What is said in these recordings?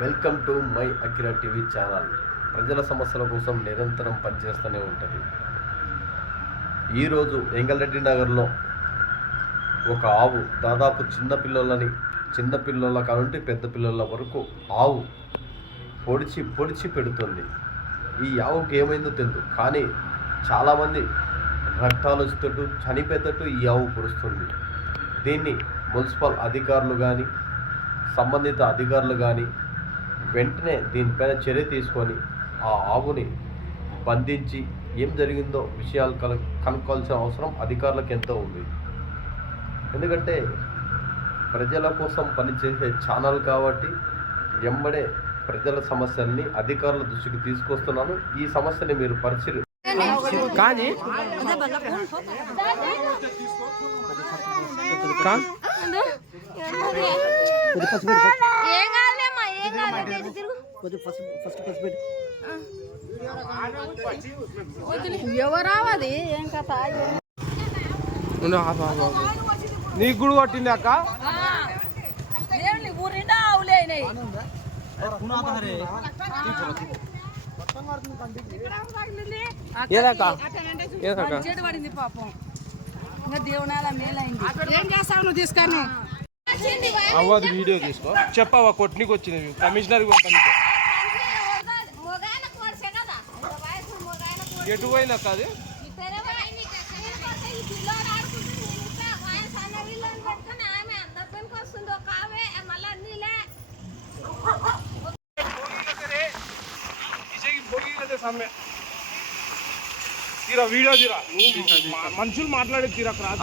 Welcome to my Akira TV channel ప్రజల సమస్యల కోసం నిరంతరం పనిచేస్తూనే ఉంటుంది. ఈరోజు ఎంగల్రెడ్డి నగర్లో ఒక ఆవు దాదాపు చిన్న పిల్లలని చిన్న కానుంటే పెద్ద పిల్లల వరకు ఆవు పొడిచి పొడిచి పెడుతుంది. ఈ ఆవుకి ఏమైందో తెలియదు కానీ చాలామంది రక్తాలు వచ్చేటట్టు చనిపోయేటట్టు ఈ ఆవు పొడుస్తుంది. దీన్ని మున్సిపల్ అధికారులు కానీ సంబంధిత అధికారులు కానీ వెంటనే దీనిపైన చర్య తీసుకొని ఆ ఆవుని బంధించి ఏం జరిగిందో విషయాలు కల కనుక్కోవాల్సిన అవసరం అధికారులకు ఎంతో ఉంది. ఎందుకంటే ప్రజల కోసం పనిచేసే ఛానల్ కాబట్టి ఎంబడే ప్రజల సమస్యల్ని అధికారుల దృష్టికి తీసుకొస్తున్నాను. ఈ సమస్యని మీరు పరిశీలి కానీ కా ఏం కాదులేమ్మా ఏం కాదు ఇటు తిరుగు ఎవరావది? ఏం కథ. నీకు కూడా కొట్టింది అక్క? ఏదక్క దేవునాల మేలైంది. ఏం చేస్తావు నువ్వు తీసుకొని? అవ్వదు వీడియో తీసుకో. చెప్పవా కొట్టినీకి వచ్చినవి కమిషనర్ ఎటు పోయింది అక్క అది తీరా వీడియో తీరా. మనుషులు మాట్లాడే తీరా రాదు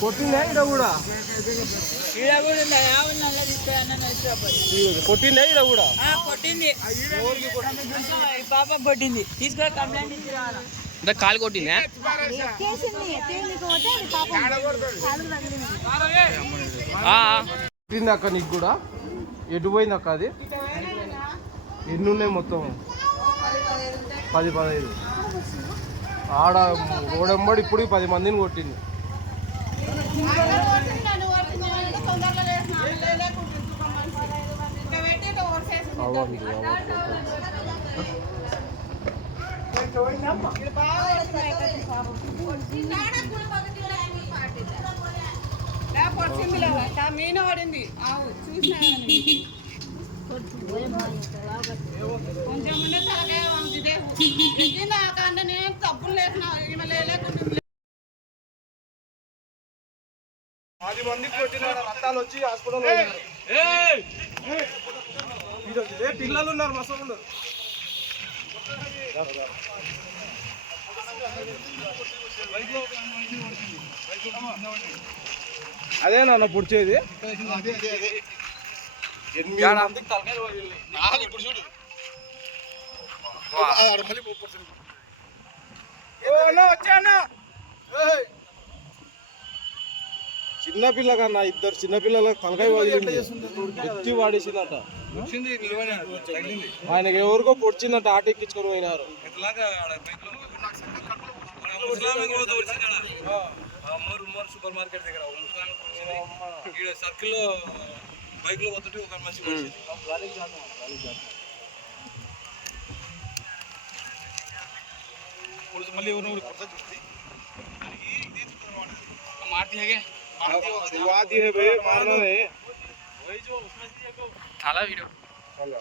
కొట్టిందా ఇక్కడ కూడా? కొట్టిందా ఇక్కడ కూడా? కొట్టింది. పాప కొట్టింది. తీసుకురా కంప్లైంట్ ఇచ్చి రావాలా? అంటే కాలు కొట్టిందా? కొట్టింది అక్క నీకు కూడా? ఎటు పోయింది అక్క అది? ఎన్ని ఉన్నాయి మొత్తం? పది పదహైదు. ఆడ రోడెంబడి ఇప్పుడు పది మందిని కొట్టింది. అవ్వండి అవ్వండి. మీన పడింది కొంచెం ఉండే తలకాయ ఇది నాకంటే నేను తప్పులు లేసిన ఈమె లేకుండా పది మందికి కొట్టిన రక్తాలు వచ్చి హాస్పిటల్ పిల్లలు ఉన్నారు? మసలు ఉన్నారు అదే పుడిచేది. ఓ అన్న, వచ్చా అన్న? ఏయ్. చిన్న పిల్ల కన్నా ఇద్దరు చిన్న పిల్లల తలకాయ ఎత్తి వాడేసిందట ఆయనకి ఎవరికో పొడిచిందట ఆట ఎక్కించుకొని పోయినారు. సూపర్ మార్కెట్ దగ్గర ఇక్కడ సర్కిల్లో బైక్లో పోతుంటే ఒక మంచి మళ్ళీ ఎవరినో ఒకటి కొడతా చూస్తే वादी है बे मानो है वही जो उसमें से को थाला वीडियो चलो